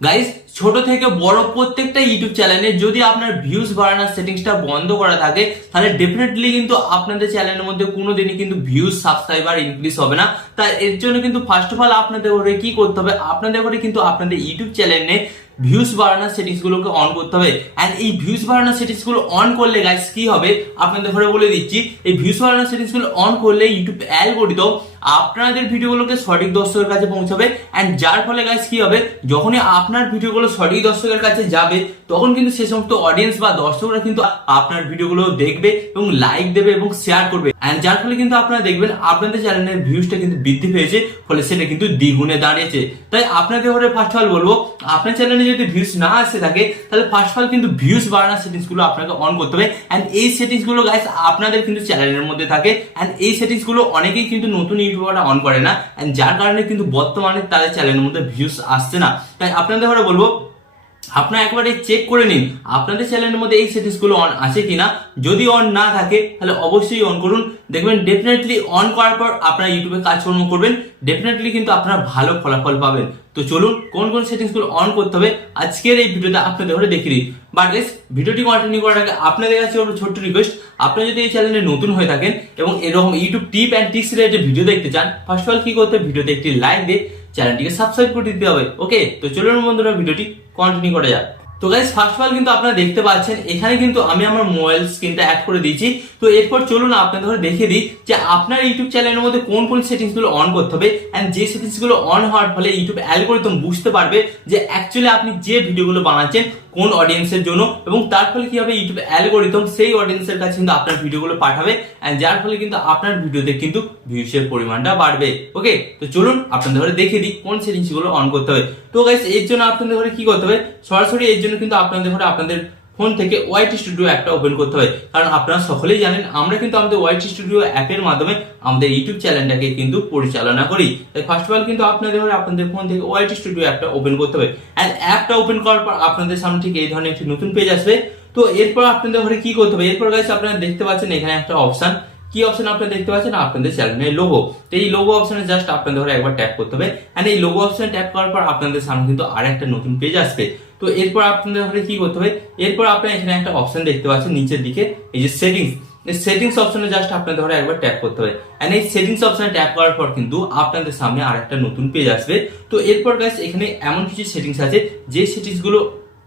Guys, ছোট থেকে বড় প্রত্যেকটা ইউটিউব চ্যানেলে যদি আপনার ভিউজ বাড়ানোর সেটিংসটা বন্ধ করা থাকে তাহলে ডেফিনেটলি কিন্তু আপনাদের চ্যানেলের মধ্যে কোনোদিনই কিন্তু ভিউজ সাবস্ক্রাইবার ইনক্রিজ হবে না। তাই এর জন্য কিন্তু ফার্স্ট অফ অল আপনাদের ঘরে কি করতে হবে, আপনাদের ঘরে কিন্তু আপনাদের ইউটিউব চ্যানেলে ভিউজ বাড়ানোর সেটিংস গুলোকে অন করতে হবে। এন্ড এই ভিউজ বাড়ানোর সেটিংস গুলো অন করলে গাইস কি হবে আপনাদের ঘরে বলে দিচ্ছি। এই ভিউজ বাড়ানোর সেটিংস গুলো অন করলে ইউটিউব অ্যালগরিদম আপনাদের ভিডিওগুলোকে সঠিক দর্শকের কাছে পৌঁছাবে। এন্ড যার ফলে গাইস কি হবে, যখনই আপনার ভিডিওগুলো সঠিক দর্শকের কাছে যাবে তখন কিন্তু সে সমস্ত অডিয়েন্স বা দর্শকরা কিন্তু আপনার ভিডিওগুলো দেখবে এবং লাইক দেবে এবং শেয়ার করবে। এন্ড যার ফলে কিন্তু আপনারা দেখবেন আপনাদের চ্যানেলের ভিউজটা কিন্তু বৃদ্ধি পেয়েছে, ফলে সেটা কিন্তু দ্বিগুণে দাঁড়িয়েছে। তাই আপনাদের ঘরে ফার্স্ট অফ অল বলবো, আপনার চ্যানেলে যদি ভিউজ না আসে থাকে তাহলে ফার্স্ট অফ অল কিন্তু ভিউজ বাড়ানোর সেটিংস গুলো আপনাকে অন করতে হবে। এন্ড এই সেটিংস গুলো গাইস আপনাদের কিন্তু চ্যানেলের মধ্যে থাকে। এন্ড এই সেটিংস গুলো অনেকেই কিন্তু নতুন ইউটিউবাররা অন করে না, এন্ড যার কারণে কিন্তু বর্তমানে তাদের চ্যানেলের মধ্যে ভিউজ আসছে না। তাই আপনাদের ঘরে বলবো আপনারা একবারে চেক করে নিন আপনাদের চ্যানেলের মধ্যে এই সেটিংস গুলো অন আছে কিনা। যদি অন না থাকে তাহলে অবশ্যই অন করুন, দেখবেন ডেফিনেটলি অন করার পর আপনারা ইউটিউবে কাজকর্ম করবেন, ডেফিনেটলি কিন্তু আপনারা ভালো ফলাফল পাবেন। তো চলুন কোন কোন সেটিংস গুলো অন করতে হবে আজকের এই ভিডিওতে আপনাদের ঘরে দেখিয়ে দিই। বাট গাইস, ভিডিওটি কন্টিনিউ করার আগে আপনাদের কাছে একটা ছোট্ট রিকোয়েস্ট, আপনারা যদি এই চ্যানেলে নতুন হয়ে থাকেন এবং এরকম YouTube tip and tricks related video দেখতে চান, ফার্স্ট অফ অল কি করতে হবে, ভিডিওতে একটি লাইক দিয়ে চ্যানেলটিকে সাবস্ক্রাইব করে দিতে হবে। ওকে, তো চলুন বন্ধুরা ভিডিওটি কন্টিনিউ করা যাক। তো গাইস, ফার্স্ট অফ অল কিন্তু আপনারা দেখতে পাচ্ছেন এখানে কিন্তু আমি আমার মোবাইল স্ক্রিনটা অ্যাড করে দিয়েছি। তো এরপর চলুন আপনাদের ধরে দেখিয়ে দিই যে আপনার ইউটিউব চ্যানেলের মধ্যে কোন কোন সেটিংস গুলো অন করতে হবে। এন্ড যে সেটিংস গুলো অন হওয়ার ফলে ইউটিউব অ্যালগরিদম বুঝতে পারবে যে অ্যাকচুয়ালি আপনি যে ভিডিওগুলো বানাচ্ছেন কোন অডিয়েন্সের জন্য, এবং তার ফলে কি হবে ইউটিউব অ্যালগরিদম সেই অডিয়েন্সের কাছে কিন্তু আপনার ভিডিওগুলো পাঠাবে। এন্ড যার ফলে কিন্তু আপনার ভিডিওতে কিন্তু ভিউসের পরিমাণটা বাড়বে। ওকে, তো চলুন আপনাদের ঘরে দেখিয়ে দিই কোন সেটিংস গুলো অন করতে হবে। তো গাইস, এর জন্য আপনাদের ঘরে কি করতে হবে, সরাসরি এর জন্য কিন্তু আপনাদের ঘরে আপনাদের ফোন থেকে ওয়াইটি স্টুডিও অ্যাপটা ওপেন করতে হবে। কারণ আপনারা সকলেই জানেন আমরা কিন্তু আমাদের ওয়াইটি স্টুডিও অ্যাপের মাধ্যমে আমাদের ইউটিউব চ্যানেলটাকে কিন্তু পরিচালনা করি। তাই ফার্স্ট অফ অল কিন্তু আপনাদের ঘরে আপনাদের ফোন থেকে ওয়াইটি স্টুডিও অ্যাপটা ওপেন করতে হবে। এন্ড অ্যাপটা ওপেন করার পর আপনাদের সামনে ঠিক এই ধরনের একটি নতুন পেজ আসবে। তো এরপর আপনাদের ঘরে কি করতে হবে, এরপর গাইস আপনারা দেখতে পাচ্ছেন এখানে একটা অপশন, কি অপশন আপনারা দেখতে পাচ্ছেন, আপনাদের চ্যানেলের লোগো। তো এই লোগো অপশনে জাস্ট আপনাদের ঘরে একবার ট্যাপ করতে হবে। এন্ড এই লোগো অপশনে ট্যাপ করার পর আপনাদের সামনে কিন্তু আর একটা নতুন পেজ আসবে। তো এরপর আপনাদের ঘরে কি করতে হবে, এরপর আপনারা এখানে একটা অপশন দেখতে পাচ্ছেন নিচের দিকে, এই যে সেটিংস, এই সেটিংস অপশনে জাস্ট আপনাদের ঘরে একবার ট্যাপ করতে হবে। এন্ড এই সেটিংস অপশনে ট্যাপ করার পর কিন্তু আপনাদের সামনে আর একটা নতুন পেজ আসবে। তো এরপর গাইস এখানে এমন কিছু সেটিংস আছে যে সেটিংস গুলো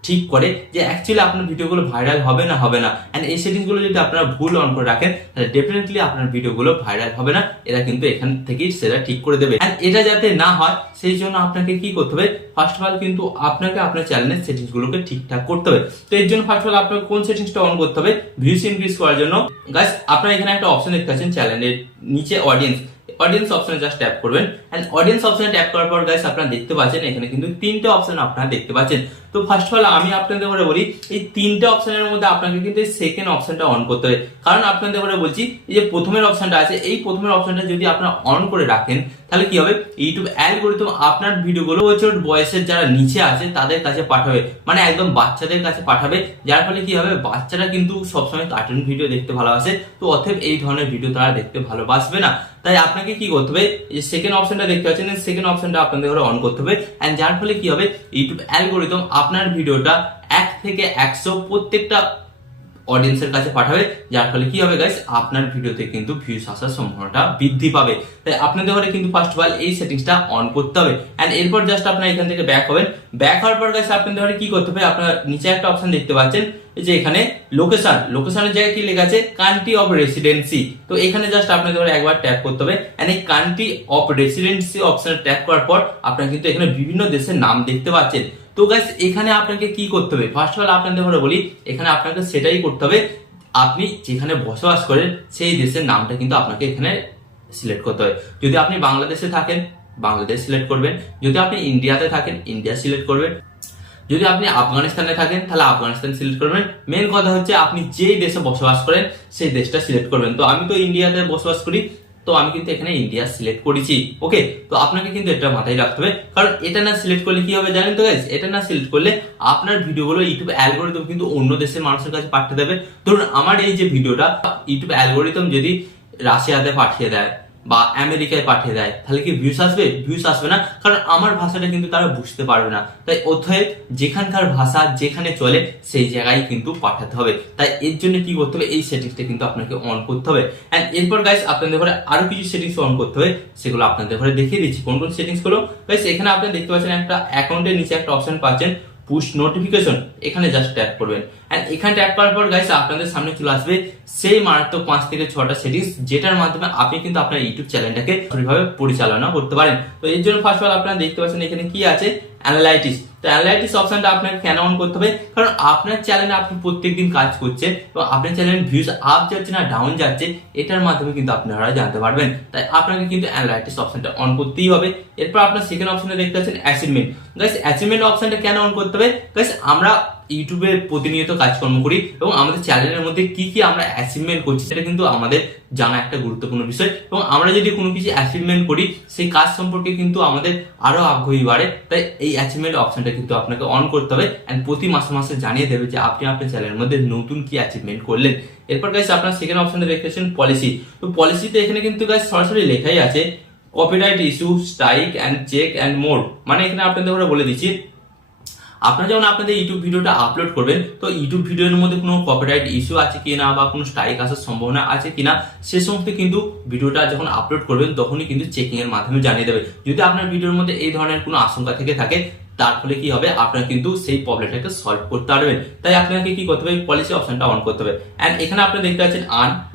ঠিক করে যে অ্যাকচুয়ালি আপনার ভিডিওগুলো ভাইরাল হবে না হবে না। এন্ড এই সেটিংস গুলো যদি আপনারা ভুল অন করে রাখেন তাহলে ডেফিনেটলি আপনার ভিডিওগুলো ভাইরাল হবে না। এরা কিন্তু এখান থেকেই সেটা ঠিক করে দেবে। এন্ড এটা যাতে না হয় সেই জন্য আপনাকে কি করতে হবে, ফার্স্ট অফ অল কিন্তু আপনাকে আপনার চ্যানেলের সেটিংস গুলোকে ঠিকঠাক করতে হবে। তো এর জন্য ফার্স্ট অফ অল আপনাকে কোন সেটিংসটা অন করতে হবে, ভিউস ইনক্রিজ করার জন্য গাইস আপনারা এখানে একটা অপশন দেখতে পাচ্ছেন চ্যানেলের নিচে অডিয়েন্স, অডিয়েন্স অপশনে জাস্ট ট্যাপ করবেন। এন্ড অডিয়েন্স অপশনে ট্যাপ করার পর গাইস আপনারা দেখতে পাচ্ছেন এখানে কিন্তু তিনটে অপশন আপনারা দেখতে পাচ্ছেন। তো ফার্স্ট অফ অল আমি আপনাদের করে বলি এই তিনটে অপশনের মধ্যে আপনাকে কিন্তু এই সেকেন্ড অপশনটা অন করতে হবে। কারণ আপনাদের করে বলছি এই যে প্রথমের অপশনটা আছে, এই প্রথমের অপশনটা যদি আপনারা অন করে রাখেন তাহলে কি হবে, ইউটিউব অ্যালগরিদম আপনার ভিডিওগুলো বছর বয়সের যারা নিচে আছে তাদের কাছে পাঠাবে, মানে একদম বাচ্চাদের কাছে পাঠাবে। যার ফলে কি হবে, বাচ্চারা কিন্তু সবসময় কার্টুন ভিডিও দেখতে ভালোবাসে, তো অতএব এই ধরনের ভিডিও তারা দেখতে ভালোবাসবে না। তাই আপনাকে কি করতে হবে, এই সেকেন্ড অপশনটা দেখতে পাচ্ছেন, এই সেকেন্ড অপশনটা আপনাদের ঘরে অন করতে হবে। এন্ড যার ফলে কি হবে, ইউটিউব অ্যালগরিদম আপনার ভিডিওটা 1 থেকে 100 প্রত্যেকটা অডিয়েন্সের কাছে পাঠাবে। যার ফলে কি হবে গাইস, আপনার ভিডিওতে কিন্তু ভিউজ আসার সম্ভাবনাটা বৃদ্ধি পাবে। তাই আপনাদের ঘরে কিন্তু ফার্স্ট অফ অল এই সেটিংসটা অন করতে হবে। এন্ড এরপর জাস্ট আপনারা এখান থেকে ব্যাক হবেন। ব্যাক হওয়ার পর গাইস আপনাদের ঘরে কি করতে হবে, আপনারা নিচে একটা অপশন দেখতে পাচ্ছেন যে এখানে লোকেশন, লোকেশনের জায়গায় কি লেখা আছে, কান্ট্রি অফ রেসিডেন্সি। তো এখানে জাস্ট আপনাদের ঘরে একবার ট্যাপ করতে হবে। এন্ড এই কান্ট্রি অফ রেসিডেন্সি অপশনে ট্যাপ করার পর আপনারা কিন্তু এখানে বিভিন্ন দেশের নাম দেখতে পাচ্ছেন। তো গাইস এখানে আপনাকে কি করতে হবে, ফার্স্ট অফ অল আপনাদের ঘরে বলি এখানে আপনাকে সেটাই করতে হবে, আপনি যেখানে বসবাস করেন সেই দেশের নামটা কিন্তু আপনাকে এখানে সিলেক্ট করতে হবে। যদি আপনি বাংলাদেশে থাকেন বাংলাদেশ সিলেক্ট করবেন, যদি আপনি ইন্ডিয়াতে থাকেন ইন্ডিয়া সিলেক্ট করবেন, যদি আপনি আফগানিস্তানে থাকেন তাহলে আফগানিস্তান সিলেক্ট করবেন। মেন কথা হচ্ছে আপনি যেই দেশে বসবাস করেন সেই দেশটা সিলেক্ট করবেন। তো আমি তো ইন্ডিয়াতে বসবাস করি, তো আমি কিন্তু এখানে ইন্ডিয়া সিলেক্ট করেছি। ওকে, তো আপনাকে কিন্তু এটা মাথায় রাখতে হবে, কারণ এটা না সিলেক্ট করলে কি হবে জানেন তো গাইস, এটা না সিলেক্ট করলে আপনার ভিডিওগুলো ইউটিউব অ্যালগরিদম কিন্তু অন্য দেশের মানুষের কাছে পাঠিয়ে দেবে। ধরুন আমার এই যে ভিডিওটা ইউটিউব অ্যালগরিদম যদি রাশিয়াতে পাঠিয়ে দেয় বা আমেরিকায় পাঠিয়ে দেয়, তাহলে কি ভিউস আসবে? ভিউস আসবে না, কারণ আমার ভাষাটা কিন্তু তারা বুঝতে পারবে না। তাই অতএব যেখানকার ভাষা যেখানে চলে সেই জায়গায় কিন্তু পাঠাতে হবে। তাই এর জন্য কি করতে হবে, এই সেটিংসটা কিন্তু আপনাকে অন করতে হবে। এন্ড এরপর গাইস আপনাদের ঘরে আরো কিছু সেটিংস অন করতে হবে, সেগুলো আপনাদের ঘরে দেখিয়ে দিচ্ছি কোন কোন সেটিংস গুলো। গাইস এখানে আপনি দেখতে পাচ্ছেন একটা অ্যাকাউন্টের নিচে একটা অপশন পাচ্ছেন পুশ নোটিফিকেশন, এখানে জাস্ট ট্যাপ করবেন। এন্ড এখানে ট্যাপ করার পর গাইস আপনাদের সামনে চলে আসবে সেই মারাত্মক 5 থেকে 6টা সেটিংস, যেটার মাধ্যমে আপনি কিন্তু আপনার ইউটিউব চ্যানেলটাকে সঠিকভাবে পরিচালনা করতে পারেন। তো এর জন্য ফার্স্ট অফ অল আপনারা দেখতে পাচ্ছেন এখানে কি আছে, অ্যানালাইটিক্স। তো অ্যানালাইটিক্স অপশনটা আপনাকে কেন অন করতে হবে, কারণ আপনার চ্যানেলে আপনি প্রত্যেকদিন কাজ করছেন এবং আপনার চ্যানেলের ভিউজ আপ যাচ্ছে না ডাউন যাচ্ছে, এটার মাধ্যমে কিন্তু আপনারা জানতে পারবেন। তাই আপনাকে কিন্তু অ্যানালাইটিক্স অপশনটা অন করতেই হবে। এরপর আপনার সেকেন্ড অপশনে দেখতে পাচ্ছেন অ্যাচিভমেন্ট। গাইস অ্যাচিভমেন্ট অপশনটা কেন অন করতে হবে, গাইস আমরা ইউটিউবে প্রতিনিয়ত কাজকর্ম করি এবং আমাদের চ্যানেলের মধ্যে কি কি আমরা অ্যাচিভমেন্ট করছি সেটা কিন্তু আমাদের জানা একটা গুরুত্বপূর্ণ বিষয়, এবং আমরা যদি কোনো কিছু অ্যাচিভমেন্ট করি সেই কাজ সম্পর্কে কিন্তু আমাদের আরো আগ্রহী বাড়ে। তাই এই অ্যাচিভমেন্ট অপশনটা কিন্তু আপনাকে অন করতে হবে এন্ড প্রতি মাসে মাসে জানিয়ে দেবে যে আপনি আপনার চ্যানেলের মধ্যে নতুন কি অ্যাচিভমেন্ট করলেন। এরপর গাইস আপনার সেকেন্ড অপশনে দেখতেছেন পলিসি। তো পলিসিতে এখানে কিন্তু গাইস সরাসরি লেখাই আছে copyright issue, strike and check and more. মানে এখানে আপনাদের ওরা বলে দিচ্ছি আপনারা যখন আপনাদের ইউটিউব ভিডিওটা আপলোড করবেন, তো ইউটিউব ভিডিওর মধ্যে কোনো কপিরাইট ইস্যু আছে কিনা বা কোনো স্ট্রাইক আসার সম্ভাবনা আছে কিনা সে সমস্ত কিন্তু ভিডিওটা যখন আপলোড করবেন তখনই কিন্তু চেকিং এর মাধ্যমে জানিয়ে দেবে। যদি আপনার ভিডিওর মধ্যে এই ধরনের কোনো আশঙ্কা থেকে থাকে তার ফলে কি হবে, আপনারা কিন্তু সেই প্রবলেমটাকে সলভ করতে পারবেন। তাই আপনাকে কি করতে হবে, পলিসি অপশনটা অন করতে হবে। এন্ড এখানে আপনি দেখতে পাচ্ছেন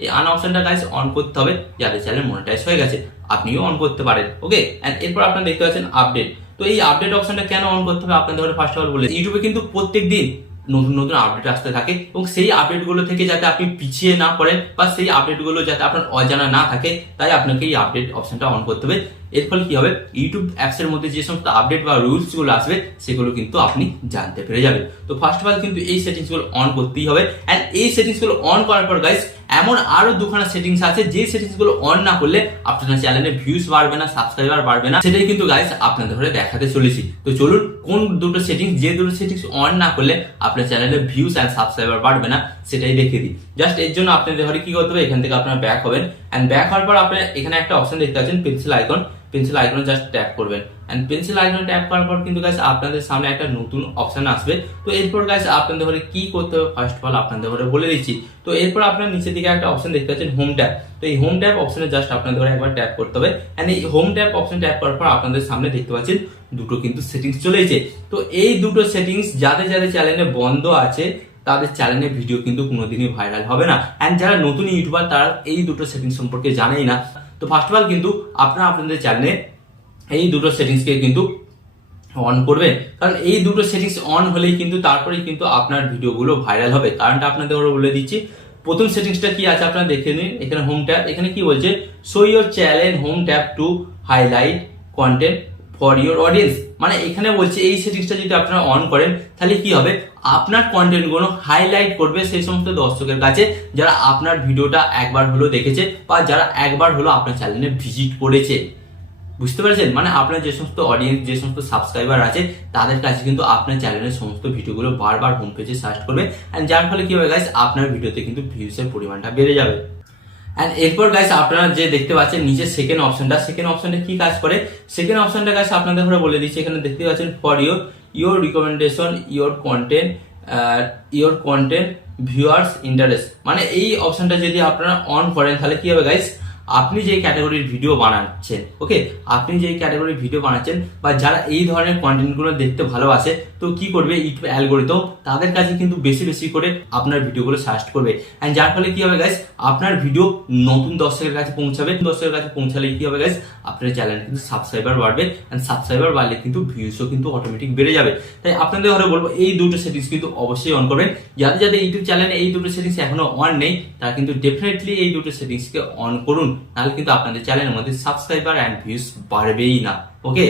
এই আন অপশনটা গাইস অন করতে হবে যাদের চ্যানেল মনিটাইজ হয়ে গেছে, আপনিও অন করতে পারেন। ওকে, এন্ড এরপর আপনারা দেখতে পাচ্ছেন আপডেট। তো এই আপডেট অপশনটা কেন অন করতে হবে আপনাদের ফার্স্ট অফ অল বলে, ইউটিউবে কিন্তু প্রত্যেকদিন নতুন নতুন আপডেট আসতে থাকে এবং সেই আপডেট গুলো থেকে যাতে আপনি পিছিয়ে না পড়েন বা সেই আপডেট গুলো যাতে আপনার অজানা না থাকে, তাই আপনাকে এই আপডেট অপশনটা অন করতে হবে। এর ফলে কি হবে, ইউটিউব অ্যাপস এর মধ্যে যে সমস্ত আপডেট বা রুলস গুলো আসবে সেগুলো কিন্তু আপনি জানতে পেরে যাবেন। তো ফার্স্ট অফ অল কিন্তু এই সেটিংস গুলো অন করতেই হবে। এন্ড এই সেটিংস গুলো অন করার পর গাইস এমন আরো দুখানা সেটিংস আছে যে সেটিংস গুলো অন না করলে আপনার চ্যানেলে ভিউজ বাড়বে না, সাবস্ক্রাইবার বাড়বে না, সেটাই কিন্তু গাইস আপনাদের ঘরে দেখাতে চলেছি। তো চলুন কোন দুটো সেটিংস, যে দুটো সেটিংস অন না করলে আপনার চ্যানেলে ভিউজ এন্ড সাবস্ক্রাইবার বাড়বে না সেটাই দেখিয়ে দিই। জাস্ট এর জন্য আপনাদের ঘরে কি করতে হবে, এখান থেকে আপনারা ব্যাক হবেন। এন্ড ব্যাক হওয়ার পর আপনারা এখানে একটা অপশন দেখতে পাচ্ছেন পেন্সিল আইকন, পেন্সিল আইকনে জাস্ট ট্যাপ করবেন। এন্ড পেন্সিল আইকনে ট্যাপ করার পর কিন্তু গাইস আপনাদের সামনে একটা নতুন অপশন আসবে। তো এরপর গাইস আপনাদের ঘরে কি করতে হবে ফার্স্ট অফ অল আপনাদের ঘরে বলে দিচ্ছি। তো এরপর আপনারা নিচের দিকে একটা অপশন দেখতে পাচ্ছেন হোম ট্যাব। তো এই হোম ট্যাব অপশনে জাস্ট আপনাদের ঘরে একবার ট্যাপ করতে হবে। এন্ড এই হোম ট্যাব অপশন ট্যাপ করার পর আপনাদের সামনে দেখতে পাচ্ছেন দুটো কিন্তু সেটিংস চলে এসেছে। তো এই দুটো সেটিংস যাদের যাদের চ্যানেলে বন্ধ আছে তাদের চ্যানেলের ভিডিও কিন্তু কোনোদিনই ভাইরাল হবে না। এন্ড যারা নতুন ইউটিউবার তারা এই দুটো সেটিংস সম্পর্কে জানেই না। তো ফার্স্ট অফ অল কিন্তু আপনারা আপনাদের চ্যানেলে এই দুটো সেটিংসকে কিন্তু অন করবেন, কারণ এই দুটো সেটিংস অন হলেই কিন্তু তারপরেই কিন্তু আপনার ভিডিওগুলো ভাইরাল হবে। কারণটা আপনাদের বলে দিচ্ছি। প্রথম সেটিংসটা কি আছে আপনারা দেখে নিন, এখানে হোম ট্যাব, এখানে কি বলছে, show your channel home tab to highlight content for your audience. মানে এখানে বলছে এই সেটিংসটা যদি আপনারা অন করেন তাহলে কি হবে, আপনার কন্টেন্ট গুলো হাইলাইট করবে সেই সমস্ত দর্শকের কাছে যারা আপনার ভিডিওটা একবার হলো দেখেছে বা যারা একবার হলো আপনার চ্যানেলে ভিজিট করেছে। বুঝতে পারছেন, মানে আপনার যে সমস্ত অডিয়েন্স, যে সমস্ত সাবস্ক্রাইবার আছে তাদের কাছে কিন্তু আপনার চ্যানেলের সমস্ত ভিডিওগুলো বারবার হোম পেজে সার্চ করবে, এন্ড যার ফলে কি হবে গাইস, আপনার ভিডিওতে কিন্তু ভিউজের পরিমাণটা বেড়ে যাবে। এন্ড এরপর গাইস আপনারা যে দেখতে পাচ্ছেন নিচে সেকেন্ড অপশনটা কি কাজ করে, সেকেন্ড অপশনটা গাইস আপনাদের ঘরে বলে দিচ্ছি। এখানে দেখতে পাচ্ছেন for your recommendation your content viewers interest. মানে এই অপশনটা যদি আপনারা অন করেন তাহলে কি হবে গাইস, আপনি যে ক্যাটাগরির ভিডিও বানাচ্ছেন, ওকে, আপনি যে ক্যাটাগরির ভিডিও বানাচ্ছেন বা যারা এই ধরনের কন্টেন্ট গুলো দেখতে ভালোবাসে, তো কি করবে, ইউটিউব অ্যালগরিদম তাদের কাছে কিন্তু বেশি বেশি করে আপনার ভিডিওগুলো সার্চ করবে। এন্ড যার ফলে কি হবে গাইস, আপনার ভিডিও নতুন দর্শকের কাছে পৌঁছাবে, দর্শকের কাছে পৌঁছালে কি হবে গাইস, আপনার চ্যানেল কিন্তু সাবস্ক্রাইবার বাড়বে, এন্ড সাবস্ক্রাইবার বাড়লে কিন্তু ভিউজও কিন্তু অটোমেটিক বেড়ে যাবে। তাই আপনাদের ঘরে বলবো এই দুটো সেটিংস কিন্তু অবশ্যই অন করবেন। যাদের যাদের ইউটিউব চ্যানেলে এই দুটো সেটিংস এখনো অন নেই তারা কিন্তু ডেফিনেটলি এই দুটো সেটিংসকে অন করুন, নাহলে কিন্তু আপনাদের চ্যানেলের মধ্যে সাবস্ক্রাইবার এন্ড ভিউজ বাড়বেই না। ওকে,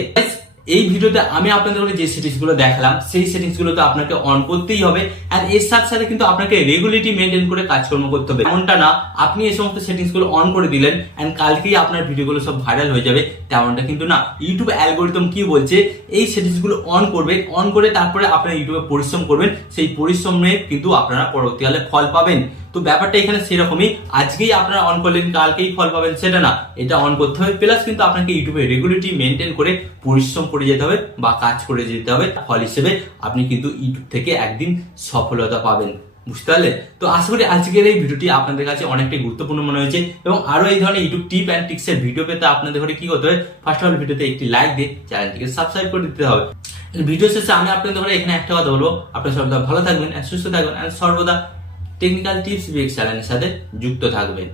এই ভিডিওতে আমি আপনাদের যে সেটিংস গুলো দেখালাম সেই সেটিংস গুলো তো আপনাকে অন করতেই হবে, এন্ড এর সাথে সাথে কিন্তু আপনাকে রেগুলারিটি মেনটেন করে কাজকর্ম করতে হবে। এমনটা না আপনি এই সমস্ত সেটিংস গুলো অন করে দিলেন এন্ড কালকেই আপনার ভিডিওগুলো সব ভাইরাল হয়ে যাবে, তেমনটা কিন্তু না। ইউটিউব অ্যালগরিদম কি বলছে, এই সেটিংস গুলো অন করবেন, অন করে তারপরে আপনার ইউটিউবে পরিশ্রম করবেন, সেই পরিশ্রমে কিন্তু আপনারা পরবর্তীকালে ফল পাবেন। তো ব্যাপারটা এখানে সেরকমই, আজকেই আপনারা অন করলেন কালকেই ফল পাবেন সেটা না, এটা অন করতে হবে, প্লাস কিন্তু আপনাকে ইউটিউবে রেগুলারিটি মেনটেন করে পরিশ্রম করে যেতে হবে বা কাজ করে যেতে হবে। ফল হিসেবে আপনি কিন্তু ইউটিউব থেকে একদিন সফলতা পাবেন, বুঝতে পারলে? তো আশা করি আজকের এই ভিডিওটি আপনাদের কাছে অনেকটাই গুরুত্বপূর্ণ মনে হয়েছে, এবং আরো এই ধরনের ইউটিউব টিপ অ্যান্ড ট্রিক্স এর ভিডিও পেতে আপনাদের ঘরে কি করতে হবে, ফার্স্ট অফ অল ভিডিওতে একটি লাইক দিয়ে চ্যানেলটিকে সাবস্ক্রাইব করে দিতে হবে। ভিডিও শেষে আমি আপনাদের ঘরে এখানে একটা কথা বলবো, আপনারা সর্বদা ভালো থাকবেন, সুস্থ থাকবেন, আর সর্বদা টেকনিক্যাল টিপস বিএক্স চ্যানেলের সাথে যুক্ত থাকবেন।